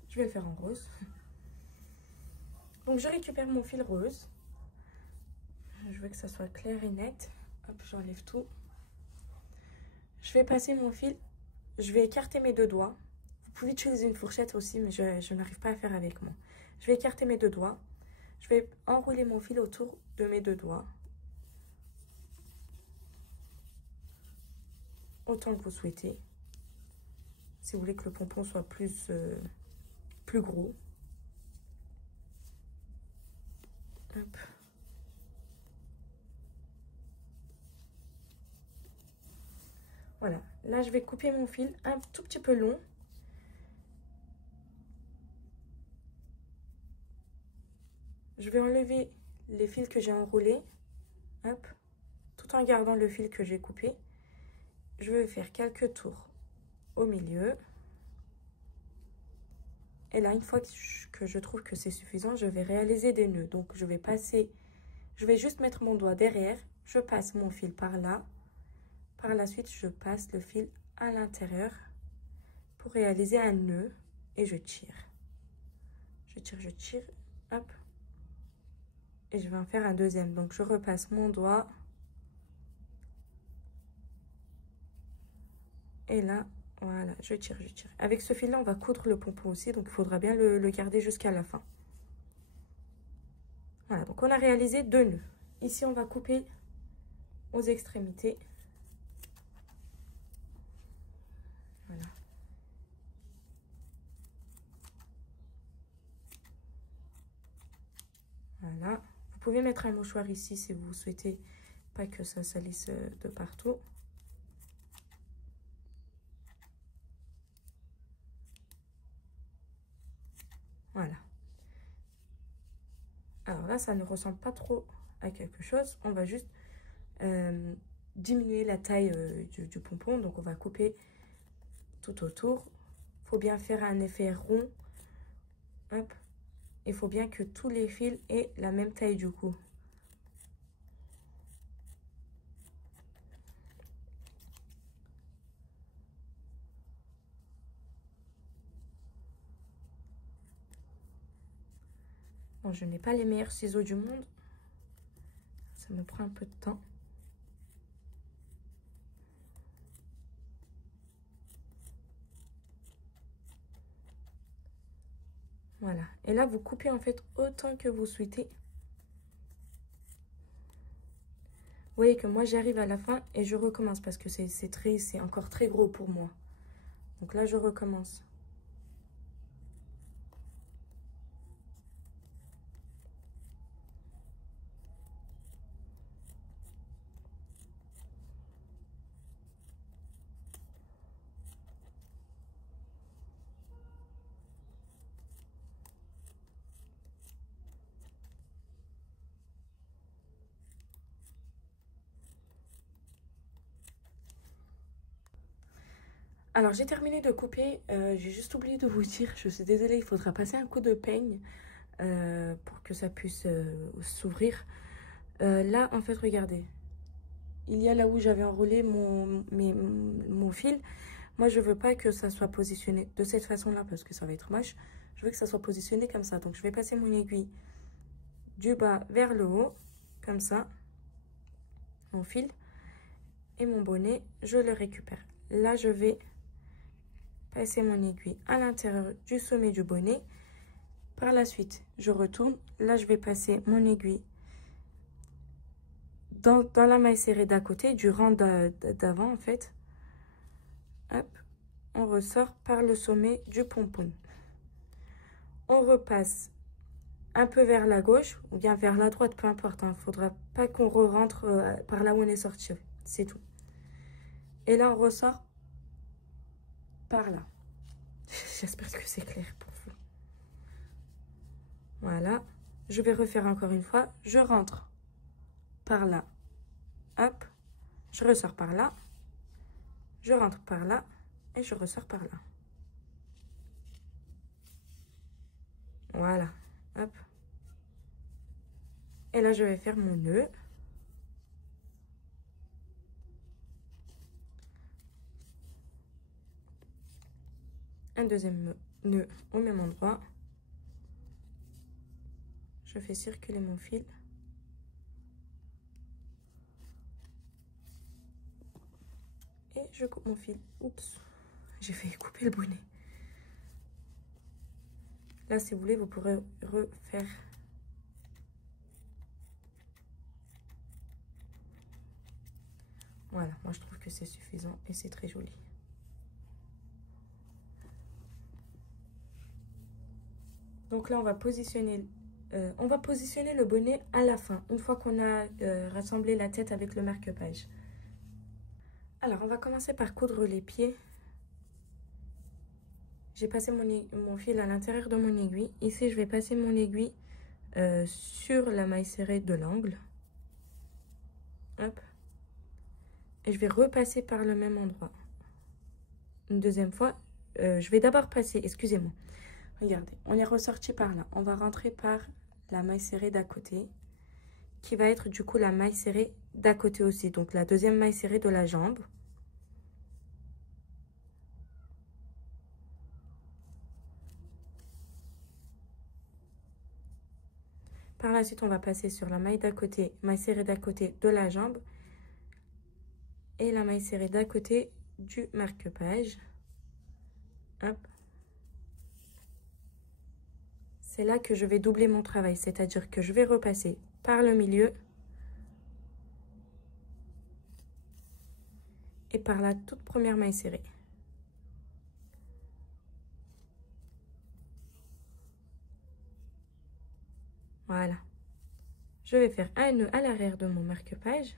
Je vais le faire en rose. Donc, je récupère mon fil rose. Je veux que ça soit clair et net. Hop, j'enlève tout. Je vais passer mon fil. Je vais écarter mes 2 doigts. Vous pouvez utiliser une fourchette aussi, mais je n'arrive pas à faire avec moi. Je vais écarter mes 2 doigts. Je vais enrouler mon fil autour de mes 2 doigts. Autant que vous souhaitez. Si vous voulez que le pompon soit plus gros. Hop. Voilà. Là, je vais couper mon fil un tout petit peu long. Je vais enlever les fils que j'ai enroulés. Hop. Tout en gardant le fil que j'ai coupé. Je vais faire quelques tours au milieu. Et là, une fois que je trouve que c'est suffisant, je vais réaliser des nœuds. Donc, je vais juste mettre mon doigt derrière. Je passe mon fil par là. Par la suite, je passe le fil à l'intérieur pour réaliser un nœud et je tire. Je tire, hop. Et je vais en faire un deuxième. Donc, je repasse mon doigt. Et là, voilà, je tire. Avec ce fil-là, on va coudre le pompon aussi. Donc, il faudra bien le garder jusqu'à la fin. Voilà, donc on a réalisé 2 nœuds. Ici, on va couper aux extrémités. Voilà. Voilà. Vous pouvez mettre un mouchoir ici si vous souhaitez pas que ça salisse de partout. Voilà. Alors là, ça ne ressemble pas trop à quelque chose. On va juste diminuer la taille du pompon. Donc, on va couper tout autour. Il faut bien faire un effet rond. Hop. Il faut bien que tous les fils aient la même taille du coup. Bon, je n'ai pas les meilleurs ciseaux du monde. Ça me prend un peu de temps. Voilà. Et là, vous coupez en fait autant que vous souhaitez. Vous voyez que moi, j'arrive à la fin et je recommence parce que c'est encore très gros pour moi. Donc là, je recommence. Alors, j'ai terminé de couper. J'ai juste oublié de vous dire, je suis désolée, il faudra passer un coup de peigne pour que ça puisse s'ouvrir. Là, en fait, regardez. Il y a là où j'avais enroulé mon fil. Moi, je veux pas que ça soit positionné de cette façon-là parce que ça va être moche. Je veux que ça soit positionné comme ça. Donc, je vais passer mon aiguille du bas vers le haut, comme ça. Mon fil et mon bonnet, je le récupère. Là, je vais passer mon aiguille à l'intérieur du sommet du bonnet. Par la suite, je retourne. Là, je vais passer mon aiguille dans la maille serrée d'à côté, du rang d'avant en fait. Hop, on ressort par le sommet du pompon. On repasse un peu vers la gauche ou bien vers la droite, peu importe. Il ne faudra pas qu'on re-rentre par là où on est sorti. C'est tout. Et là, on ressort par là. J'espère que c'est clair pour vous. Voilà. Je vais refaire encore une fois. Je rentre par là. Hop. Je ressors par là. Je rentre par là. Et je ressors par là. Voilà. Hop. Et là, je vais faire mon nœud. Un deuxième nœud au même endroit. Je fais circuler mon fil. Et je coupe mon fil. Oups, j'ai failli couper le bonnet. Là, si vous voulez, vous pourrez refaire. Voilà, moi je trouve que c'est suffisant et c'est très joli. Donc là, on va positionner le bonnet à la fin, une fois qu'on a rassemblé la tête avec le marque-page. Alors, on va commencer par coudre les pieds. J'ai passé mon fil à l'intérieur de mon aiguille. Ici, je vais passer mon aiguille sur la maille serrée de l'angle. Hop. Et je vais repasser par le même endroit. Une deuxième fois, je vais d'abord passer, excusez-moi. Regardez, on est ressorti par là. On va rentrer par la maille serrée d'à côté, qui va être du coup la maille serrée d'à côté aussi, donc la deuxième maille serrée de la jambe. Par la suite, on va passer sur la maille d'à côté, maille serrée d'à côté de la jambe et la maille serrée d'à côté du marque-page. Hop. C'est là que je vais doubler mon travail, c'est-à-dire que je vais repasser par le milieu et par la toute première maille serrée. Voilà. Je vais faire un nœud à l'arrière de mon marque-page.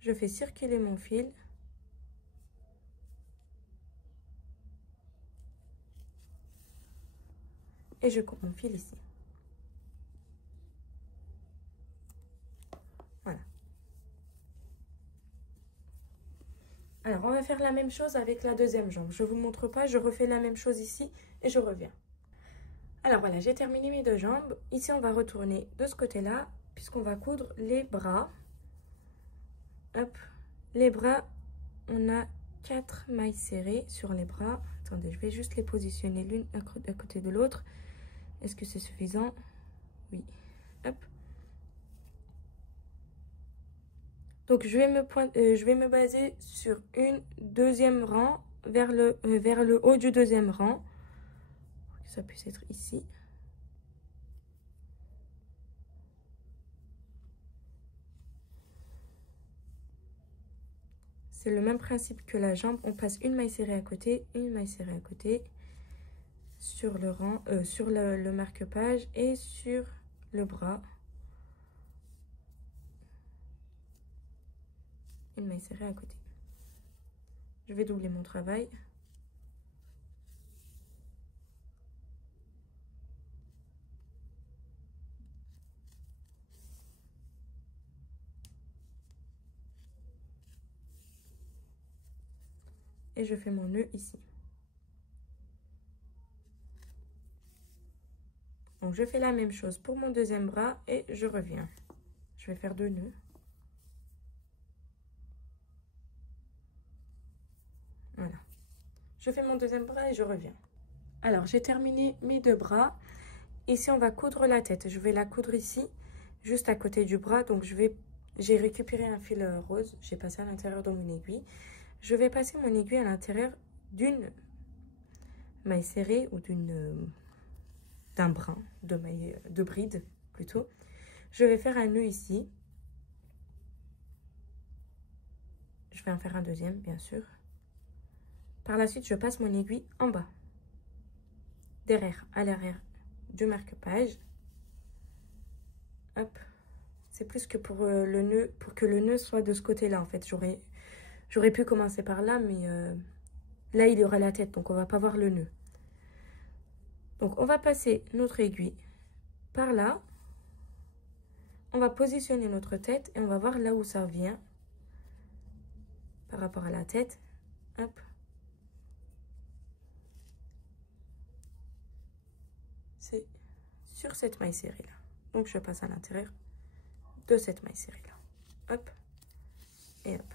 Je fais circuler mon fil. Et je coupe mon fil ici. Voilà. Alors, on va faire la même chose avec la deuxième jambe. Je ne vous montre pas, je refais la même chose ici et je reviens. Alors voilà, j'ai terminé mes deux jambes. Ici, on va retourner de ce côté-là, puisqu'on va coudre les bras. Hop, les bras, on a 4 mailles serrées sur les bras. Attendez, je vais juste les positionner l'une à côté de l'autre. Est-ce que c'est suffisant? Oui. Hop. Donc, je vais me baser sur une deuxième rang vers le haut du deuxième rang. Pour que ça puisse être ici. C'est le même principe que la jambe. On passe une maille serrée à côté, une maille serrée à côté sur le rang, sur le marque-page et sur le bras. Une maille serrée à côté. Je vais doubler mon travail. Et je fais mon nœud ici. Donc je fais la même chose pour mon deuxième bras et je reviens. Je vais faire 2 nœuds. Voilà. Je fais mon deuxième bras et je reviens. Alors j'ai terminé mes 2 bras. Ici on va coudre la tête. Je vais la coudre ici, juste à côté du bras. Donc j'ai récupéré un fil rose. J'ai passé à l'intérieur de mon aiguille. Je vais passer mon aiguille à l'intérieur d'une maille serrée ou d'un brin de bride plutôt. Je vais faire un nœud ici. Je vais en faire un deuxième, bien sûr. Par la suite, je passe mon aiguille en bas, derrière, à l'arrière du marque-page. Hop. C'est plus que pour le nœud, pour que le nœud soit de ce côté-là, en fait. J'aurais pu commencer par là, mais là, il y aura la tête, donc on va pas voir le nœud. Donc, on va passer notre aiguille par là. On va positionner notre tête et on va voir là où ça vient par rapport à la tête. Hop. C'est sur cette maille serrée là. Donc, je passe à l'intérieur de cette maille serrée là. Hop. Et hop.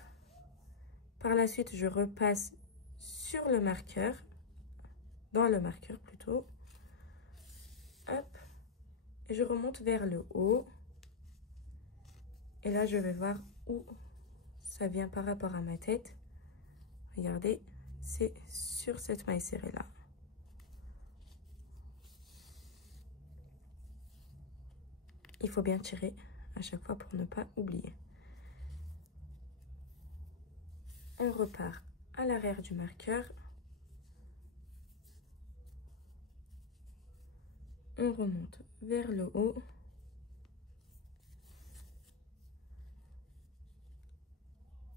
Par la suite, je repasse sur le marqueur, dans le marqueur plutôt. Hop. Et je remonte vers le haut. Et là, je vais voir où ça vient par rapport à ma tête. Regardez, c'est sur cette maille serrée là. Il faut bien tirer à chaque fois pour ne pas oublier. On repart à l'arrière du marqueur. On remonte vers le haut.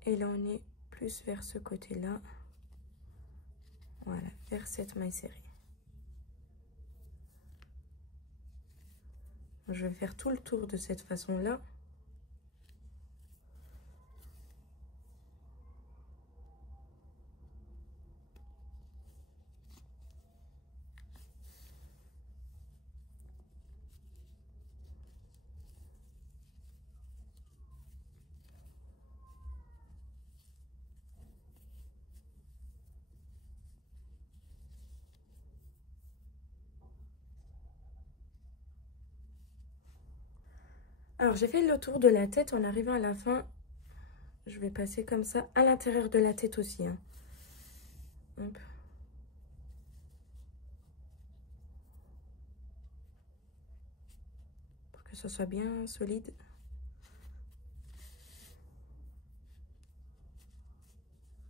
Et là, on est plus vers ce côté-là. Voilà, vers cette maille serrée. Je vais faire tout le tour de cette façon-là. Alors, j'ai fait le tour de la tête. En arrivant à la fin, je vais passer comme ça à l'intérieur de la tête aussi. Hein. Hop. Pour que ce soit bien solide.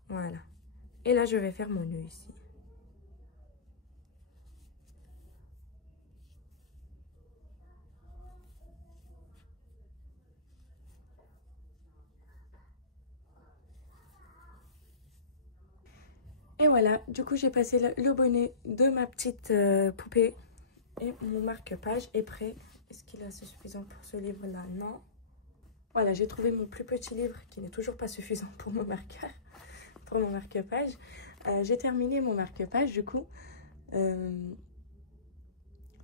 Voilà. Et là, je vais faire mon nœud ici. Et voilà, du coup j'ai passé le bonnet de ma petite poupée et mon marque-page est prêt. Est-ce qu'il est assez suffisant pour ce livre-là? Non. Voilà, j'ai trouvé mon plus petit livre qui n'est toujours pas suffisant pour mon marqueur, pour mon marque-page. J'ai terminé mon marque-page du coup.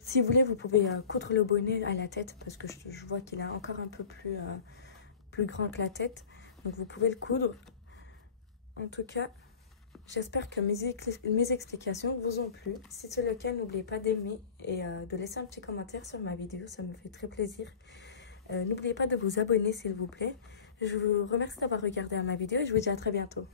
Si vous voulez, vous pouvez coudre le bonnet à la tête parce que je vois qu'il est encore un peu plus grand que la tête. Donc vous pouvez le coudre. En tout cas... J'espère que mes explications vous ont plu. Si c'est le cas, n'oubliez pas d'aimer et de laisser un petit commentaire sur ma vidéo. Ça me fait très plaisir. N'oubliez pas de vous abonner s'il vous plaît. Je vous remercie d'avoir regardé ma vidéo et je vous dis à très bientôt.